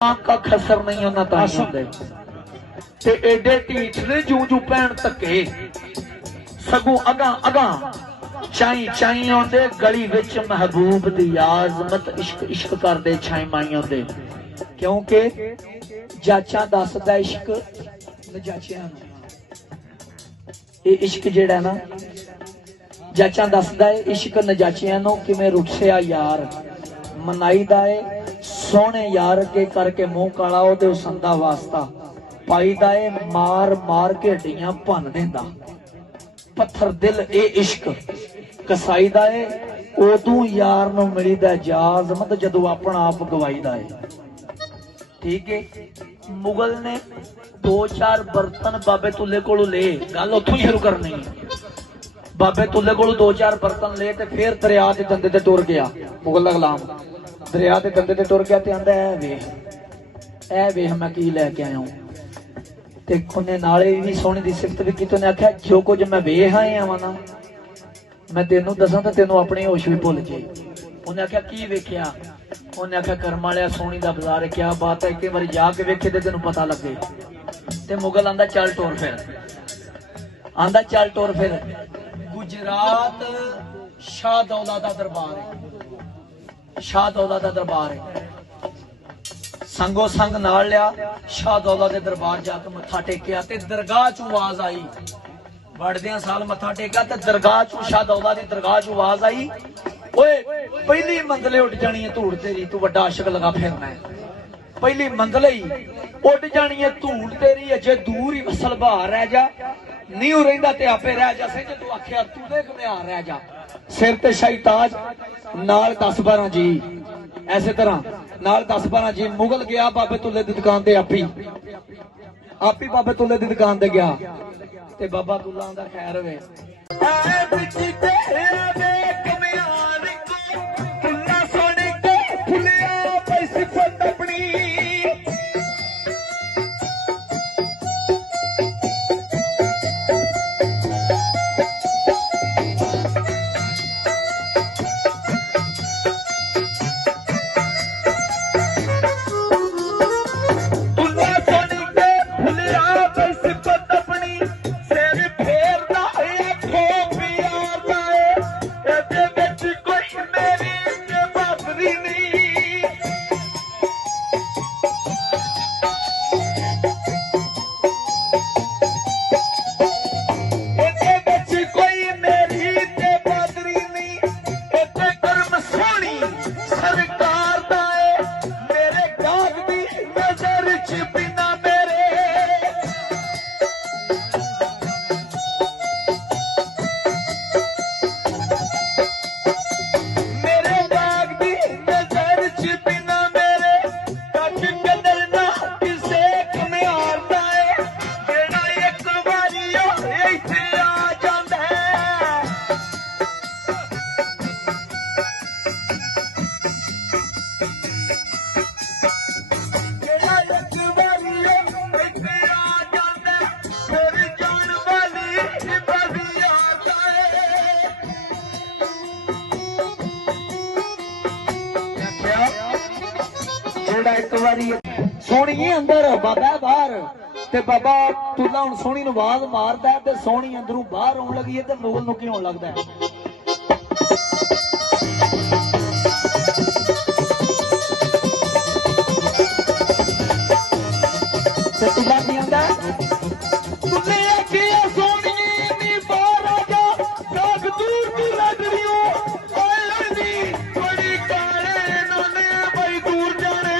का खसर नहीं होना ताई होंदे ते एडे ढीठ ने जू जू भैन धक्के सगों अगा अगा चाई चाई आंदे गली विच महबूब दी आज़मत इश्क इश्क करदे छाई माई आंदे क्योंकि जाचा दसदा इश्क नजाचियां ये इश्क जेड़ा ना जाचा दसदा है इश्क नजाचियां नूं किवें रुठसिया यार मनाईदा है सोने यार के करके मुंह काला ओदे उसंदा वास्ता पाईदा है मार मार के हड्डियां भन देंदा पत्थर दिल ए इश्क कसाईदा है उदू यार नूं मिलीदा इजाजत जदों अपना आप गवाईदा है। ठीक है मुगल ने 2-4 बर्तन बाबे तुल्ले कोलों ले गल उत्थों ही शुरू करनी बाबे तुल्ले कोलों 2-4 बर्तन ले ते फिर दरिया के दंदे ते टुर गया मुगल दा गुलाम दरिया के दंदे ते टुर गया ते आंदा ऐ वेख मैं की लैके आया हूं ते उन्हें नाले भी सोहनी दी सिफत भी की तो आख्या जो कुछ मैं वेख आया वा ना मैं तेनू दसां तां तेनू अपनी होश भी भुल जाए। उन्हें आख्या की वेख्या उन्हें आख्या कर्म वालिया सोहनी दा बाजार क्या बात है एक बार जाके वेखे ते तेनू पता लगे ते मुगल आंदा चल टुर फिर आंदा चल टुर फिर गुजरात शाह दौला दा दरबार है शाह दौला दा दरबार है संगो संग नाल लिया शाह दौला दे दरबार जाके मत्था टेकिया ते दरगाह चों आवाज आई वड़दियां साल मत्था टेकिया ते दरगाह चों शाह दौला दी दरगाह चों आवाज आई ओए पहली मंजिले उठ जानी है धूड़ तेरी तू वड्डा आशिक लगा फिरना है पहली मंजिले ही उठ जानी है धूड़ तेरी अजे दूर ही वसल बाहर रह जा नहीं रहिंदा ते आपे रह जा से तू आखिया तू देख बिहार रह जा सिर ते शाही ताज नाल 10-12 जी ऐसे तरह नाल 10-12 जी मुगल गया बाबे तुल्ले दी दुकान ते आपी बाबे तुल्ले दी दुकान ते गया ते बाबा तुल्ला आंदा खैर वे एक बारी सोहनी अंदर बाबा बाहर ते बाबा तुल्ला हुण सोहनी नूं आवाज मारदा ते सोहनी अंदरों बाहर आउण लगी है ते मुगल नूं की होण लगदा है ते तुल्ला की आंदा तुल्ले आखिया सोहनी नी बाहर आ जा काग दूर दी लगड़ियो आए नी बड़ी काले नोने बई दूर जाने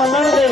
मलन दे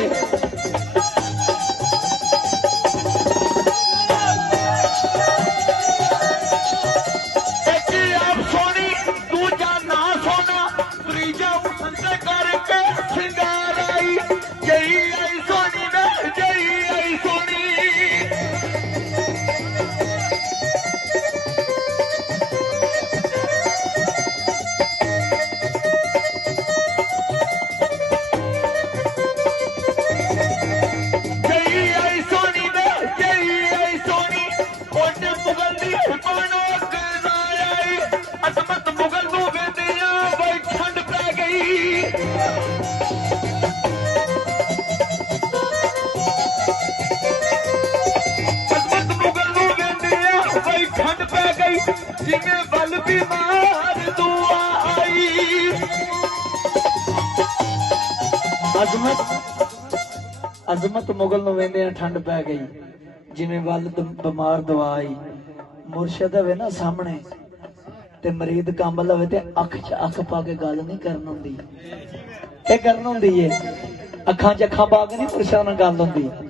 जिमें बल बीमार दुआ आई। अजमत मुगल नूं वेंदे ठंड पै गई जिमें बल बीमार दुआ आई। मुर्शद होवे ना सामने ते मरीद कंबल होवे ते अख च अख पा के गल नहीं करन हुंदी, ये करन हुंदी है अखां च अखां पा के नहीं मुर्शद नाल गल हुंदी।